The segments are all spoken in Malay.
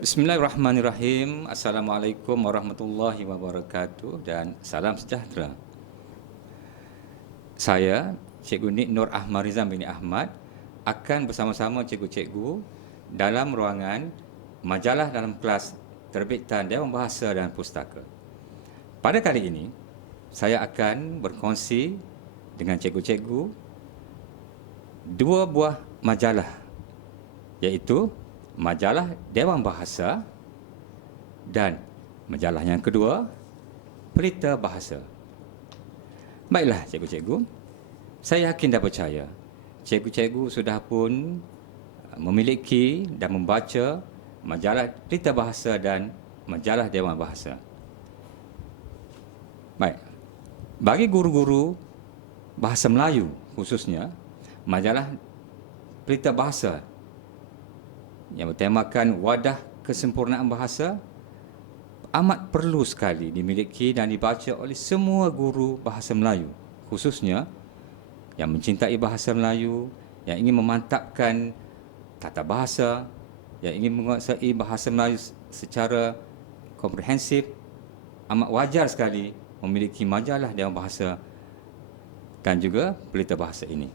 Bismillahirrahmanirrahim. Assalamualaikum warahmatullahi wabarakatuh dan salam sejahtera. Saya, Cikgu Nik Nur Ahmad Rizam bin Ahmad, akan bersama-sama cikgu-cikgu dalam ruangan majalah dalam kelas terbitan Dewan Bahasa dan Pustaka. Pada kali ini, saya akan berkongsi dengan cikgu-cikgu dua buah majalah, iaitu majalah Dewan Bahasa dan majalah yang kedua, Pelita Bahasa. Baiklah cikgu-cikgu, saya yakin dan percaya cikgu-cikgu sudah pun memiliki dan membaca majalah Pelita Bahasa dan majalah Dewan Bahasa. Baik, bagi guru-guru bahasa Melayu khususnya, majalah Pelita Bahasa yang bertemakan wadah kesempurnaan bahasa amat perlu sekali dimiliki dan dibaca oleh semua guru bahasa Melayu, khususnya yang mencintai bahasa Melayu, yang ingin memantapkan tata bahasa, yang ingin menguasai bahasa Melayu secara komprehensif. Amat wajar sekali memiliki majalah Dewan Bahasa dan juga Pelita Bahasa ini.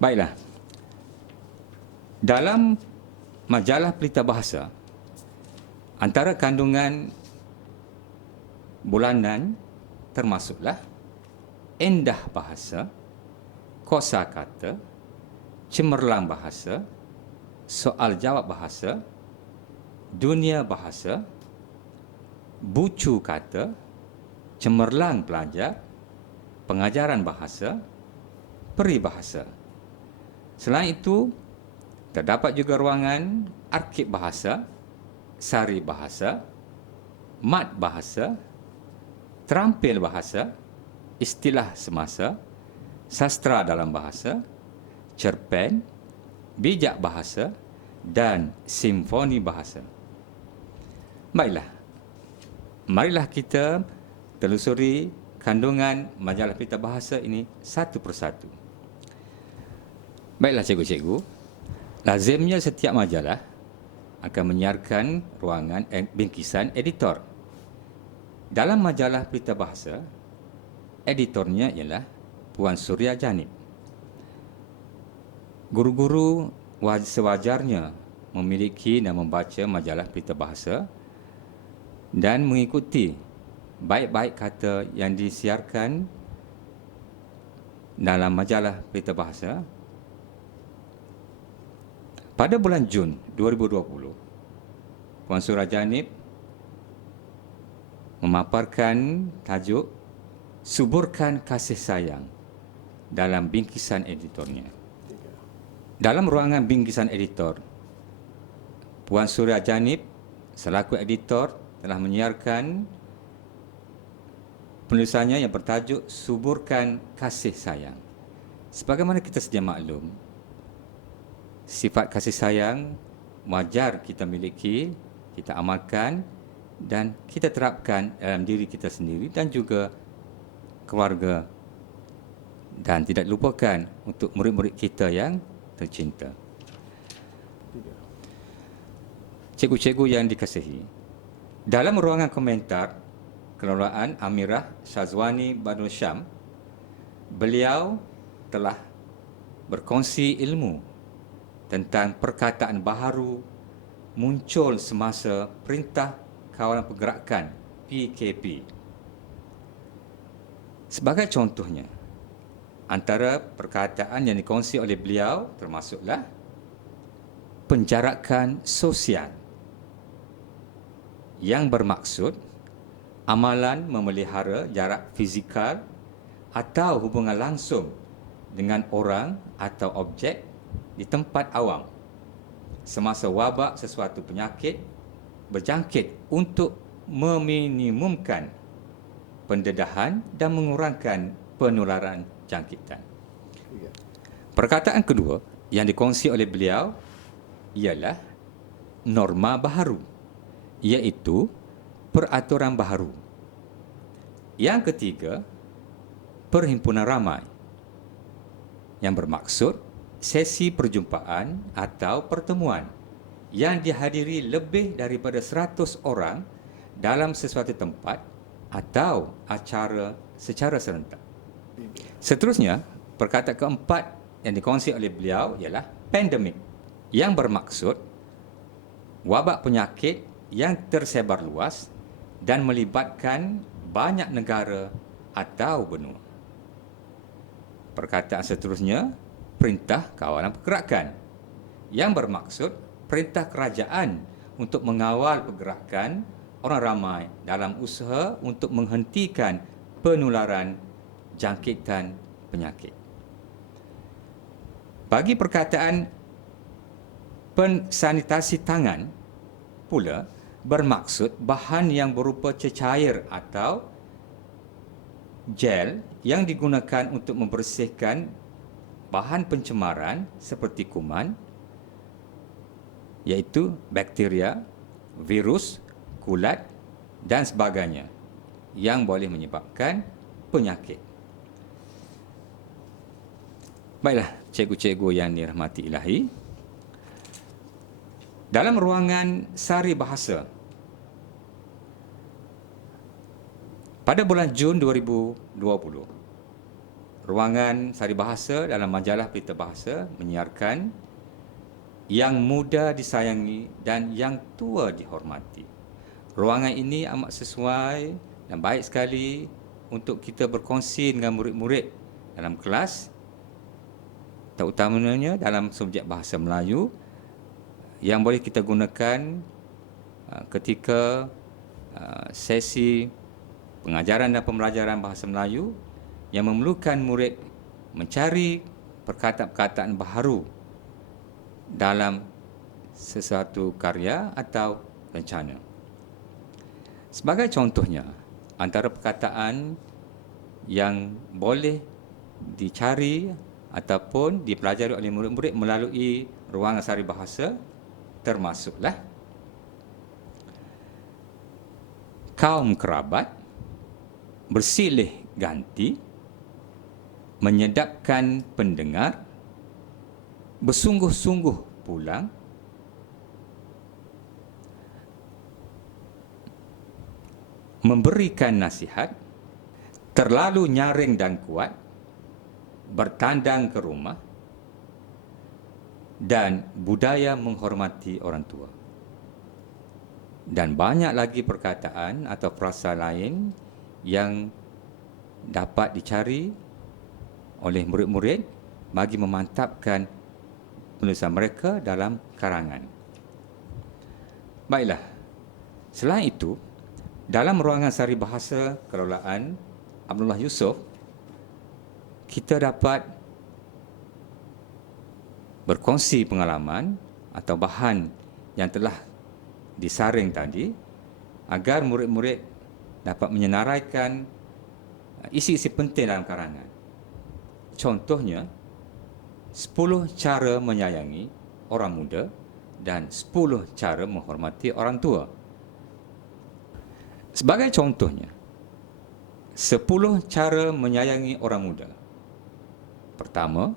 Baiklah, dalam majalah Pelita Bahasa, antara kandungan bulanan termasuklah endah bahasa, kosakata, cemerlang bahasa, soal jawab bahasa, dunia bahasa, bucu kata, cemerlang pelajar, pengajaran bahasa, peribahasa. Selain itu, terdapat juga ruangan arkib bahasa, sari bahasa, mat bahasa, terampil bahasa, istilah semasa, sastra dalam bahasa, cerpen, bijak bahasa dan simfoni bahasa. Baiklah, marilah kita telusuri kandungan majalah Pelita Bahasa ini satu persatu. Baiklah cikgu-cikgu, lazimnya setiap majalah akan menyiarkan ruangan bingkisan editor. Dalam majalah Pelita Bahasa, editornya ialah Puan Suria Janib. Guru-guru sewajarnya memiliki dan membaca majalah Pelita Bahasa dan mengikuti baik-baik kata yang disiarkan dalam majalah Pelita Bahasa. Pada bulan Jun 2020, Puan Suria Janib memaparkan tajuk Suburkan Kasih Sayang dalam bingkisan editornya. Dalam ruangan bingkisan editor, Puan Suria Janib selaku editor telah menyiarkan penulisannya yang bertajuk Suburkan Kasih Sayang. Sebagaimana kita sedia maklum, sifat kasih sayang wajar kita miliki, kita amalkan dan kita terapkan dalam diri kita sendiri dan juga keluarga, dan tidak dilupakan untuk murid-murid kita yang tercinta. Cikgu-cikgu yang dikasihi, dalam ruangan komentar kelolaan Amirah Syazwani Badrul Syam, beliau telah berkongsi ilmu tentang perkataan baharu muncul semasa Perintah Kawalan Pergerakan PKP. Sebagai contohnya, antara perkataan yang dikongsi oleh beliau termasuklah penjarakan sosial, yang bermaksud amalan memelihara jarak fizikal atau hubungan langsung dengan orang atau objek di tempat awam semasa wabak sesuatu penyakit berjangkit untuk meminimumkan pendedahan dan mengurangkan penularan jangkitan. Perkataan kedua yang dikongsi oleh beliau ialah norma baharu, iaitu peraturan baharu. Yang ketiga, perhimpunan ramai, yang bermaksud sesi perjumpaan atau pertemuan yang dihadiri lebih daripada 100 orang dalam sesuatu tempat atau acara secara serentak. Seterusnya, perkataan keempat yang dikongsi oleh beliau ialah pandemik, yang bermaksud wabak penyakit yang tersebar luas dan melibatkan banyak negara atau benua. Perkataan seterusnya, perintah kawalan pergerakan, yang bermaksud perintah kerajaan untuk mengawal pergerakan orang ramai dalam usaha untuk menghentikan penularan jangkitan penyakit. Bagi perkataan pensanitasi tangan pula bermaksud bahan yang berupa cecair atau gel yang digunakan untuk membersihkan bahan pencemaran seperti kuman, iaitu bakteria, virus, kulat dan sebagainya yang boleh menyebabkan penyakit. Baiklah, cikgu-cikgu yang dirahmati Ilahi, dalam ruangan sari bahasa pada bulan Jun 2020, ruangan sari bahasa dalam majalah Berita Bahasa menyiarkan yang muda disayangi dan yang tua dihormati. Ruangan ini amat sesuai dan baik sekali untuk kita berkongsi dengan murid-murid dalam kelas, terutamanya dalam subjek bahasa Melayu, yang boleh kita gunakan ketika sesi pengajaran dan pembelajaran bahasa Melayu yang memerlukan murid mencari perkataan-perkataan baharu dalam sesuatu karya atau rencana. Sebagai contohnya, antara perkataan yang boleh dicari ataupun dipelajari oleh murid-murid melalui ruangan sari bahasa termasuklah kaum kerabat, bersilih ganti, menyedapkan pendengar, bersungguh-sungguh pulang, memberikan nasihat, terlalu nyaring dan kuat, bertandang ke rumah, dan budaya menghormati orang tua. Dan banyak lagi perkataan atau frasa lain yang dapat dicari oleh murid-murid bagi memantapkan penulisan mereka dalam karangan. Baiklah, selain itu, dalam ruangan sari bahasa kelolaan Abdullah Yusof, kita dapat berkongsi pengalaman atau bahan yang telah disaring tadi agar murid-murid dapat menyenaraikan isi-isi penting dalam karangan. Contohnya, 10 cara menyayangi orang muda dan 10 cara menghormati orang tua. Sebagai contohnya, 10 cara menyayangi orang muda. Pertama,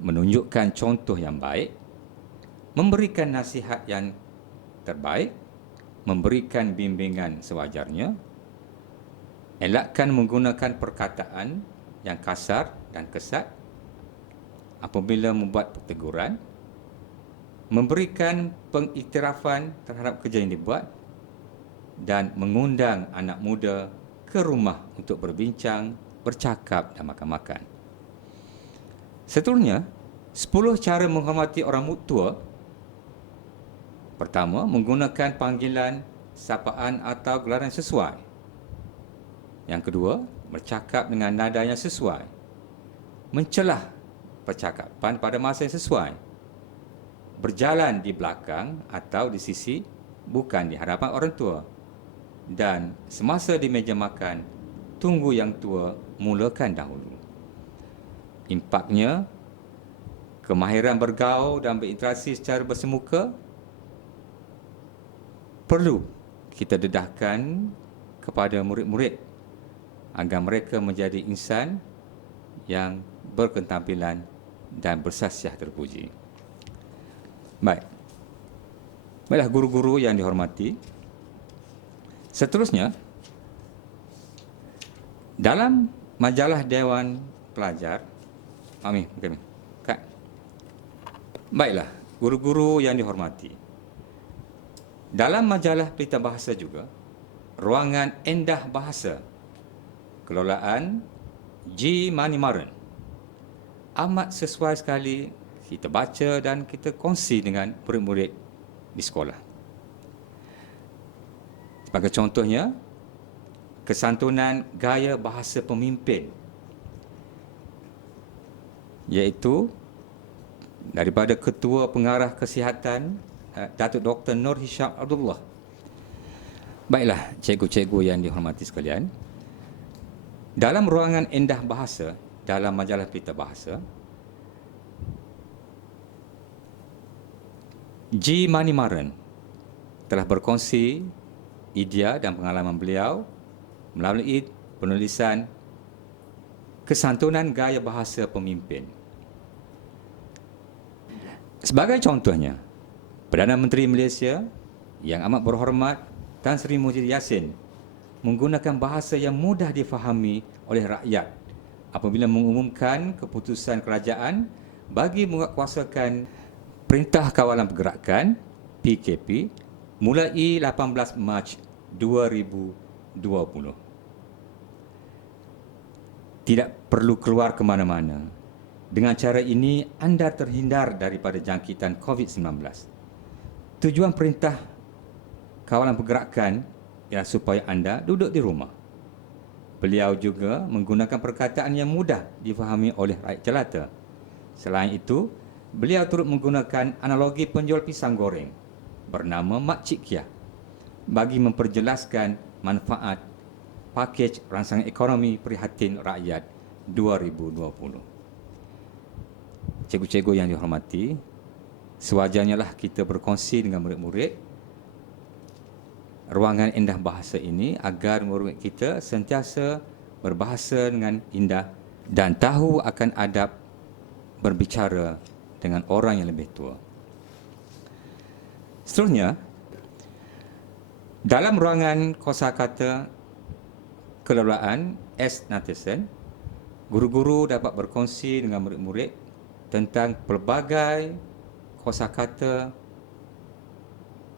menunjukkan contoh yang baik, memberikan nasihat yang terbaik, memberikan bimbingan sewajarnya, elakkan menggunakan perkataan yang kasar dan kesat apabila membuat perteguran, memberikan pengiktirafan terhadap kerja yang dibuat, dan mengundang anak muda ke rumah untuk berbincang, bercakap dan makan-makan. Seterusnya, 10 cara menghormati orang tua. Pertama, menggunakan panggilan, sapaan atau gelaran sesuai. Yang kedua, bercakap dengan nada yang sesuai. Mencelah percakapan pada masa yang sesuai. Berjalan di belakang atau di sisi, bukan di hadapan orang tua. Dan semasa di meja makan, tunggu yang tua mulakan dahulu. Impaknya, kemahiran bergaul dan berinteraksi secara bersemuka perlu kita dedahkan kepada murid-murid agar mereka menjadi insan yang berketampilan dan bersasiah terpuji. Baik. Baiklah guru-guru yang dihormati. Seterusnya, dalam majalah Dewan Pelajar, Kak. Baiklah, guru-guru yang dihormati. Dalam majalah Pelita Bahasa juga, Ruangan Endah Bahasa, kelolaan G. Manimaran, amat sesuai sekali kita baca dan kita kongsi dengan murid-murid di sekolah. Sebagai contohnya, kesantunan gaya bahasa pemimpin, iaitu daripada Ketua Pengarah Kesihatan Datuk Dr. Nur Hisham Abdullah. Baiklah, cikgu-cikgu yang dihormati sekalian, dalam Ruangan Endah Bahasa dalam majalah Pelita Bahasa, G. Manimaran telah berkongsi idea dan pengalaman beliau melalui penulisan kesantunan gaya bahasa pemimpin. Sebagai contohnya, Perdana Menteri Malaysia yang amat berhormat Tan Sri Muhyiddin Yassin menggunakan bahasa yang mudah difahami oleh rakyat apabila mengumumkan keputusan kerajaan bagi menguatkuasakan Perintah Kawalan Pergerakan PKP mulai 18 Mac 2020. Tidak perlu keluar ke mana-mana. Dengan cara ini, anda terhindar daripada jangkitan COVID-19. Tujuan Perintah Kawalan Pergerakan ialah supaya anda duduk di rumah. Beliau juga menggunakan perkataan yang mudah difahami oleh rakyat jelata. Selain itu, beliau turut menggunakan analogi penjual pisang goreng bernama Makcik Kia bagi memperjelaskan manfaat pakej rangsangan ekonomi prihatin rakyat 2020. Cikgu-cikgu yang dihormati, sewajarnya lah kita berkongsi dengan murid-murid Ruangan Endah Bahasa ini agar murid kita sentiasa berbahasa dengan indah dan tahu akan adab berbicara dengan orang yang lebih tua. Seterusnya, dalam Ruangan Kosakata Kelolaan S. Nathan, guru-guru dapat berkongsi dengan murid-murid tentang pelbagai kosakata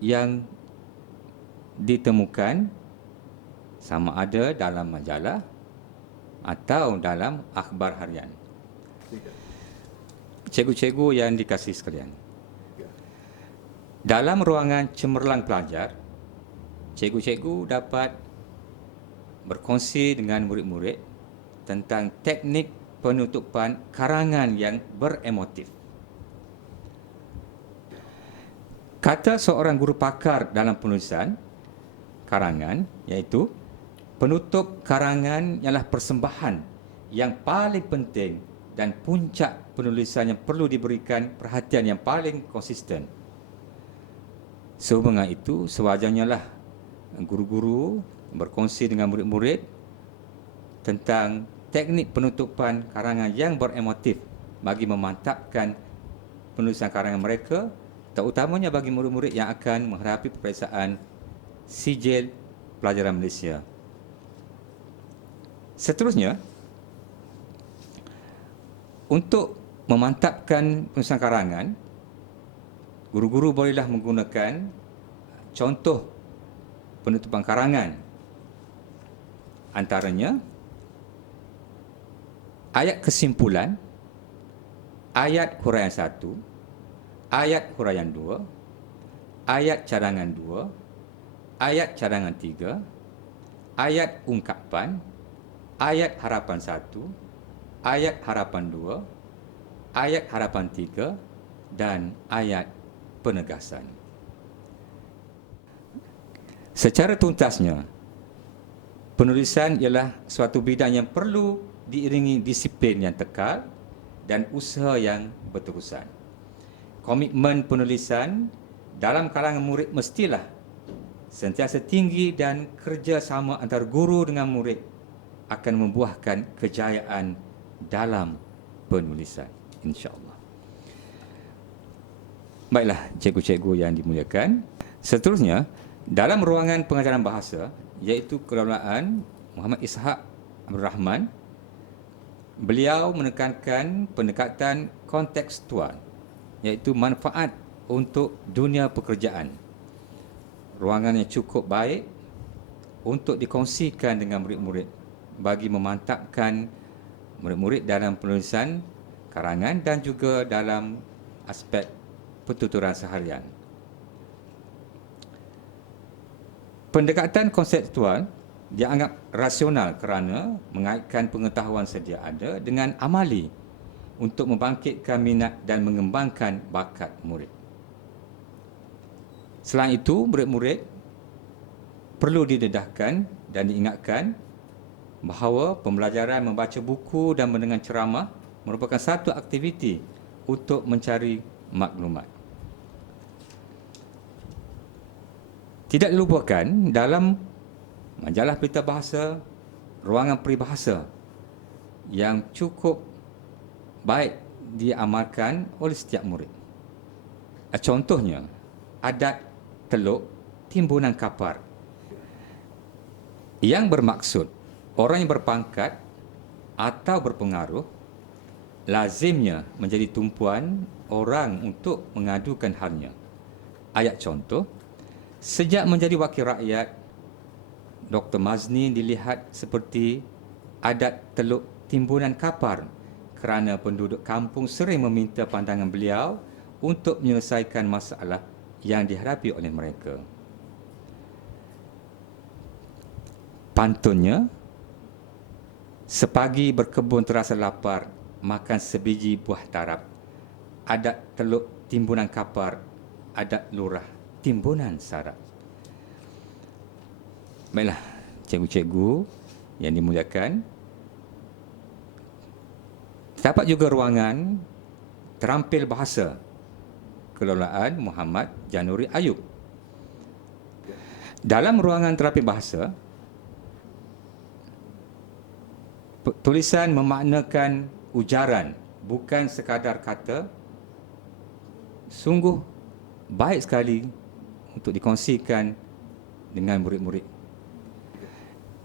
yang ditemukan sama ada dalam majalah atau dalam akhbar harian. Cikgu-cikgu yang dikasihi sekalian, dalam ruangan cemerlang pelajar, cikgu-cikgu dapat berkongsi dengan murid-murid tentang teknik penutupan karangan yang beremotif. Kata seorang guru pakar dalam penulisan karangan iaitu, penutup karangan ialah persembahan yang paling penting dan puncak penulisan yang perlu diberikan perhatian yang paling konsisten. Sehubungan itu, sewajarnya lah guru-guru berkongsi dengan murid-murid tentang teknik penutupan karangan yang beremotif bagi memantapkan penulisan karangan mereka, terutamanya bagi murid-murid yang akan menghadapi peperiksaan Sijil Pelajaran Malaysia. Seterusnya, untuk memantapkan penulisan karangan, guru-guru bolehlah menggunakan contoh penutupan karangan. Antaranya, ayat kesimpulan, ayat huraian 1, ayat huraian 2, ayat cadangan 2, ayat cadangan 3, ayat ungkapan, ayat harapan 1, ayat harapan 2, ayat harapan 3 dan ayat penegasan. Secara tuntasnya, penulisan ialah suatu bidang yang perlu diiringi disiplin yang tekal dan usaha yang berterusan. Komitmen penulisan dalam kalangan murid mestilah sentiasa tinggi dan kerjasama antara guru dengan murid akan membuahkan kejayaan dalam penulisan, insya-Allah. Baiklah, cikgu-cikgu yang dimuliakan, Seterusnya, dalam ruangan pengajaran bahasa, iaitu kelolaan Muhammad Ishaq Abdul Rahman, beliau menekankan pendekatan kontekstual, iaitu manfaat untuk dunia pekerjaan. Ruangan yang cukup baik untuk dikongsikan dengan murid-murid bagi memantapkan murid-murid dalam penulisan karangan dan juga dalam aspek pertuturan seharian. Pendekatan konseptual dianggap rasional kerana mengaitkan pengetahuan sedia ada dengan amali untuk membangkitkan minat dan mengembangkan bakat murid. Selain itu, murid-murid perlu didedahkan dan diingatkan bahawa pembelajaran membaca buku dan mendengar ceramah merupakan satu aktiviti untuk mencari maklumat. Tidak dilupakan dalam majalah berita bahasa, ruangan peribahasa yang cukup baik diamalkan oleh setiap murid. Contohnya, adat teluk timbunan kapar yang bermaksud orang yang berpangkat atau berpengaruh lazimnya menjadi tumpuan orang untuk mengadukan halnya. Ayat contoh, sejak menjadi wakil rakyat, Dr. Mazni dilihat seperti adat teluk timbunan kapar kerana penduduk kampung sering meminta pandangan beliau untuk menyelesaikan masalah yang dihadapi oleh mereka. Pantunnya, sepagi berkebun terasa lapar, makan sebiji buah tarap. Adat teluk timbunan kapar, adat lurah timbunan sarap. Baiklah, cikgu-cikgu yang dimuliakan, terdapat juga ruangan terampil bahasa kelolaan Muhammad Januri Ayub. Dalam ruangan terampil bahasa, tulisan memaknakan ujaran, bukan sekadar kata, sungguh baik sekali untuk dikongsikan dengan murid-murid.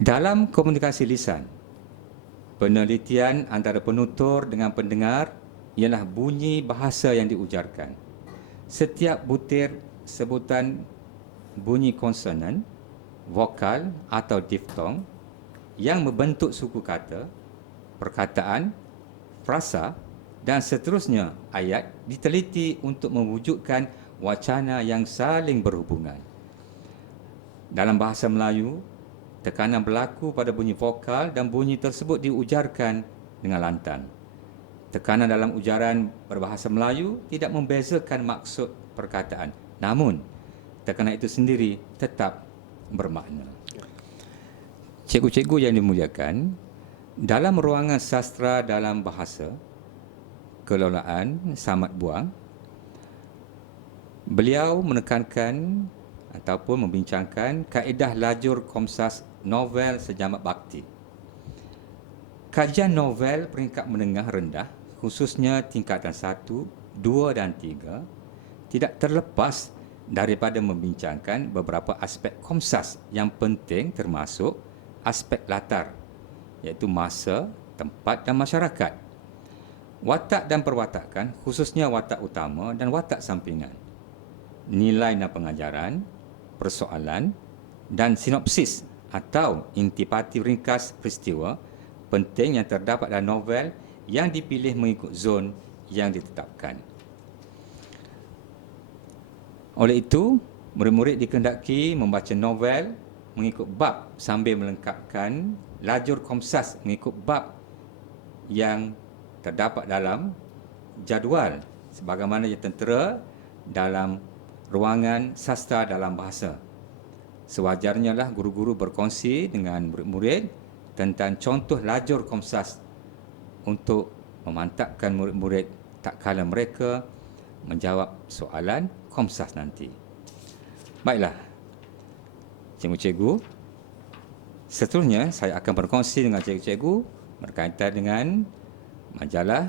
Dalam komunikasi lisan, penelitian antara penutur dengan pendengar ialah bunyi bahasa yang diujarkan. Setiap butir sebutan bunyi konsonan, vokal atau diftong yang membentuk suku kata, perkataan, frasa dan seterusnya ayat diteliti untuk mewujudkan wacana yang saling berhubungan. Dalam bahasa Melayu, tekanan berlaku pada bunyi vokal dan bunyi tersebut diujarkan dengan lantang. Tekanan dalam ujaran berbahasa Melayu tidak membezakan maksud perkataan, namun tekanan itu sendiri tetap bermakna. Cikgu-cikgu yang dimuliakan, dalam ruangan sastra dalam bahasa kelolaan Samad Buang, beliau menekankan ataupun membincangkan kaedah lajur komsas novel sejamak bakti. Kajian novel peringkat menengah rendah, khususnya tingkatan 1, 2 dan 3, tidak terlepas daripada membincangkan beberapa aspek komsas yang penting termasuk aspek latar, iaitu masa, tempat dan masyarakat. Watak dan perwatakan, khususnya watak utama dan watak sampingan. Nilai dan pengajaran, persoalan dan sinopsis atau intipati ringkas peristiwa penting yang terdapat dalam novel yang dipilih mengikut zon yang ditetapkan. Oleh itu, murid-murid dikehendaki membaca novel mengikut bab sambil melengkapkan lajur komsas mengikut bab yang terdapat dalam jadual sebagaimana yang tertera dalam ruangan sastra dalam bahasa. Sewajarnya lah guru-guru berkongsi dengan murid-murid tentang contoh lajur komsas untuk memantapkan murid-murid tak kala mereka menjawab soalan komsas nanti. Baiklah, cikgu-cikgu, seterusnya saya akan berkongsi dengan cikgu-cikgu berkaitan dengan majalah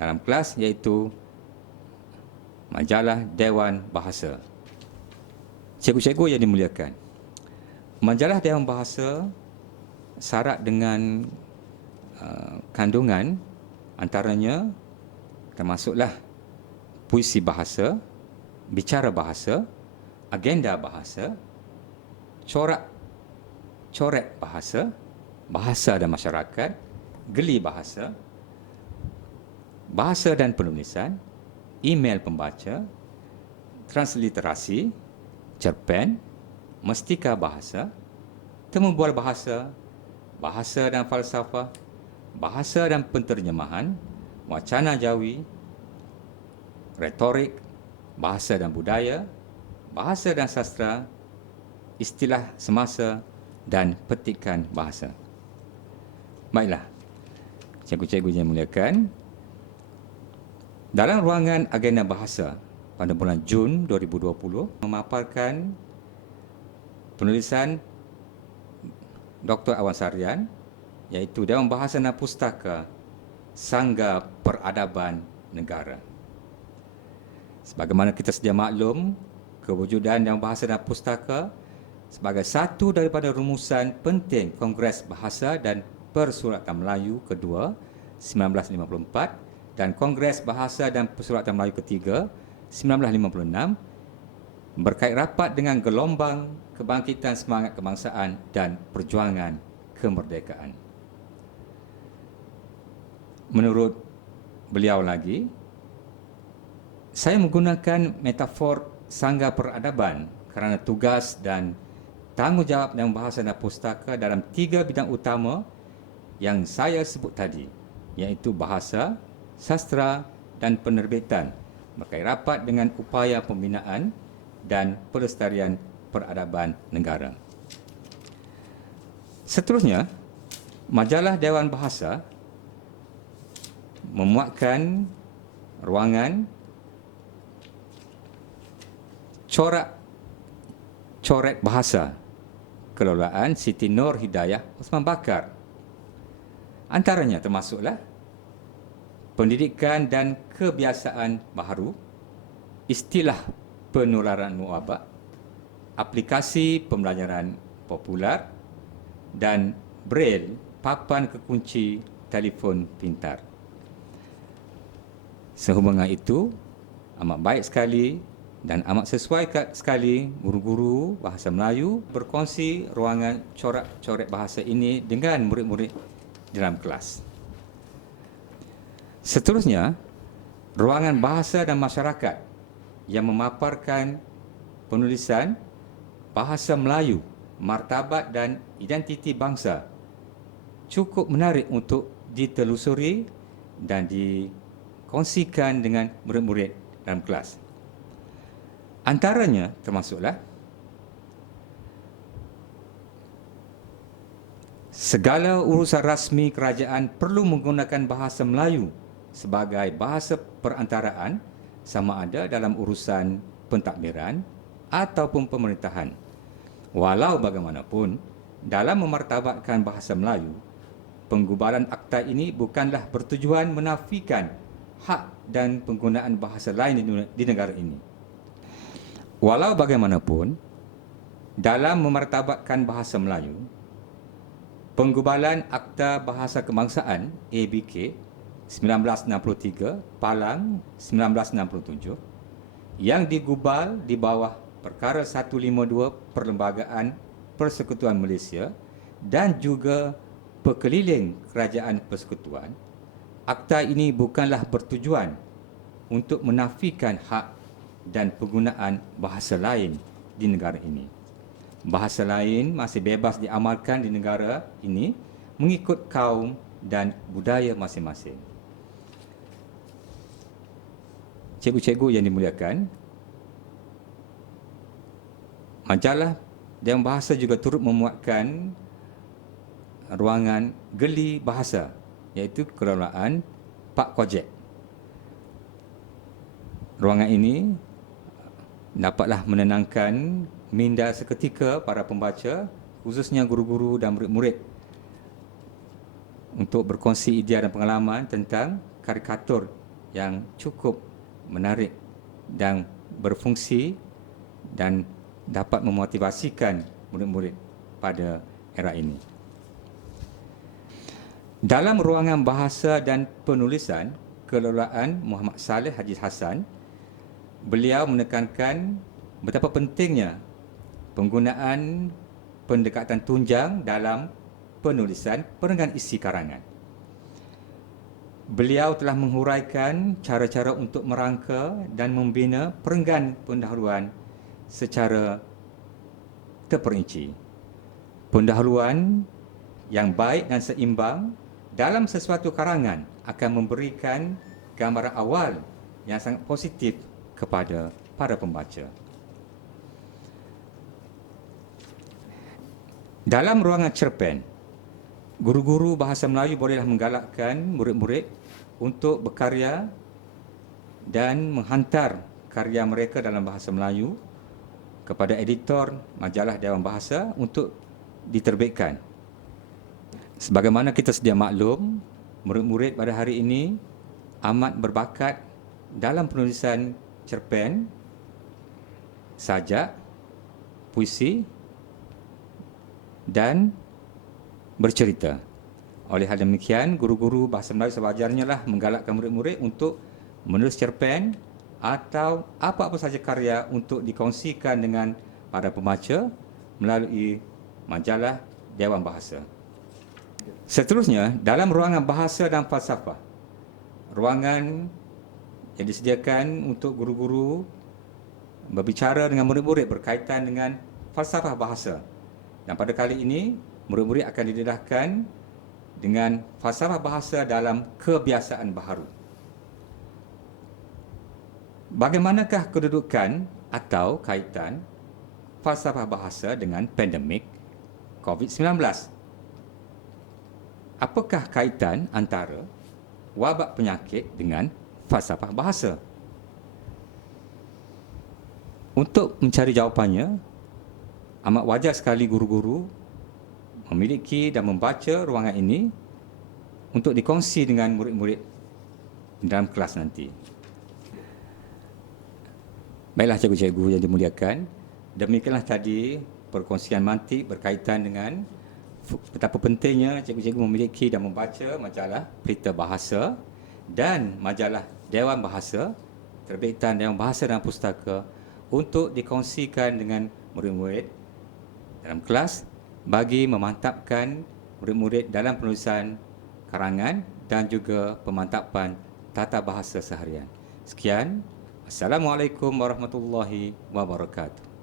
dalam kelas, iaitu majalah Dewan Bahasa. Cikgu-cikgu yang dimuliakan, majalah Dewan Bahasa syarat dengan kandungan antaranya termasuklah puisi bahasa, bicara bahasa, agenda bahasa, corak bahasa, bahasa dan masyarakat, geli bahasa, bahasa dan penulisan, email pembaca, transliterasi, cerpen, mestika bahasa, temu bual bahasa, bahasa dan falsafah, bahasa dan penterjemahan, wacana jawi, retorik, bahasa dan budaya, bahasa dan sastra, istilah semasa dan petikan bahasa. Baiklah, cikgu-cikgu yang muliakan, dalam ruangan agenda bahasa pada bulan Jun 2020 memaparkan penulisan Dr. Awan Sarian, iaitu Dewan Bahasa dan Pustaka Sangga Peradaban Negara. Sebagaimana kita sedia maklum, kewujudan Dewan Bahasa dan Pustaka sebagai satu daripada rumusan penting Kongres Bahasa dan Persuratan Melayu kedua 1954 dan Kongres Bahasa dan Persuratan Melayu ketiga 1956 berkait rapat dengan gelombang kebangkitan semangat kebangsaan dan perjuangan kemerdekaan. Menurut beliau lagi, saya menggunakan metafor sangga peradaban kerana tugas dan tanggungjawab Dewan Bahasa dan Pustaka dalam 3 bidang utama yang saya sebut tadi, iaitu bahasa, sastra dan penerbitan, berkait rapat dengan upaya pembinaan dan pelestarian peradaban negara. Seterusnya, majalah Dewan Bahasa memuatkan ruangan corak bahasa kelolaan Siti Nur Hidayah Osman Bakar. Antaranya termasuklah pendidikan dan kebiasaan baharu, istilah penularan muabak, aplikasi pembelajaran popular dan braille papan kekunci telefon pintar. Sehubungan itu, amat baik sekali dan amat sesuai sekali guru-guru bahasa Melayu berkongsi ruangan corak-corak bahasa ini dengan murid-murid dalam kelas. Seterusnya, ruangan bahasa dan masyarakat yang memaparkan penulisan bahasa Melayu, martabat dan identiti bangsa cukup menarik untuk ditelusuri dan dikongsikan dengan murid-murid dalam kelas. Antaranya termasuklah segala urusan rasmi kerajaan perlu menggunakan bahasa Melayu sebagai bahasa perantaraan sama ada dalam urusan pentadbiran ataupun pemerintahan. Walau bagaimanapun, dalam memartabatkan bahasa Melayu, penggubalan akta ini bukanlah bertujuan menafikan hak dan penggunaan bahasa lain di negara ini. Walau bagaimanapun, dalam memartabatkan bahasa Melayu, penggubalan Akta Bahasa Kebangsaan ABK 1963 Palang 1967 yang digubal di bawah Perkara 152 Perlembagaan Persekutuan Malaysia dan juga Pekeliling Kerajaan Persekutuan, akta ini bukanlah bertujuan untuk menafikan hak dan penggunaan bahasa lain di negara ini. Bahasa lain masih bebas diamalkan di negara ini mengikut kaum dan budaya masing-masing. Cikgu-cikgu yang dimuliakan, majalah Dewan Bahasa juga turut memuatkan ruangan geli bahasa, iaitu kelolaan Pak Kojek. Ruangan ini dapatlah menenangkan minda seketika para pembaca, khususnya guru-guru dan murid-murid, untuk berkongsi idea dan pengalaman tentang karikatur yang cukup menarik dan berfungsi dan dapat memotivasikan murid-murid pada era ini. Dalam ruangan bahasa dan penulisan kelolaan Muhammad Saleh Haji Hassan, beliau menekankan betapa pentingnya penggunaan pendekatan tunjang dalam penulisan perenggan isi karangan. Beliau telah menghuraikan cara-cara untuk merangka dan membina perenggan pendahuluan secara terperinci. Pendahuluan yang baik dan seimbang dalam sesuatu karangan akan memberikan gambaran awal yang sangat positif kepada para pembaca. Dalam ruangan cerpen, guru-guru bahasa Melayu bolehlah menggalakkan murid-murid untuk berkarya dan menghantar karya mereka dalam bahasa Melayu kepada editor majalah Dewan Bahasa untuk diterbitkan. Sebagaimana kita sedia maklum, murid-murid pada hari ini amat berbakat dalam penulisan cerpen, sajak, puisi dan bercerita. Oleh hal demikian, guru-guru bahasa Melayu sewajarnya lah menggalakkan murid-murid untuk menulis cerpen atau apa-apa saja karya untuk dikongsikan dengan para pembaca melalui majalah Dewan Bahasa. Seterusnya, dalam ruangan bahasa dan falsafah, ruangan yang disediakan untuk guru-guru berbicara dengan murid-murid berkaitan dengan falsafah bahasa. Dan pada kali ini, murid-murid akan didedahkan dengan falsafah bahasa dalam kebiasaan baharu. Bagaimanakah kedudukan atau kaitan falsafah bahasa dengan pandemik COVID-19? Apakah kaitan antara wabak penyakit dengan falsafah bahasa? Untuk mencari jawapannya, amat wajar sekali guru-guru memiliki dan membaca ruangan ini untuk dikongsi dengan murid-murid dalam kelas nanti. Baiklah cikgu-cikgu yang dimuliakan, demikianlah tadi perkongsian mantik berkaitan dengan betapa pentingnya cikgu-cikgu memiliki dan membaca majalah Pelita Bahasa dan majalah Dewan Bahasa, terbitan Dewan Bahasa dan Pustaka untuk dikongsikan dengan murid-murid dalam kelas bagi memantapkan murid-murid dalam penulisan karangan dan juga pemantapan tata bahasa seharian. Sekian. Assalamualaikum warahmatullahi wabarakatuh.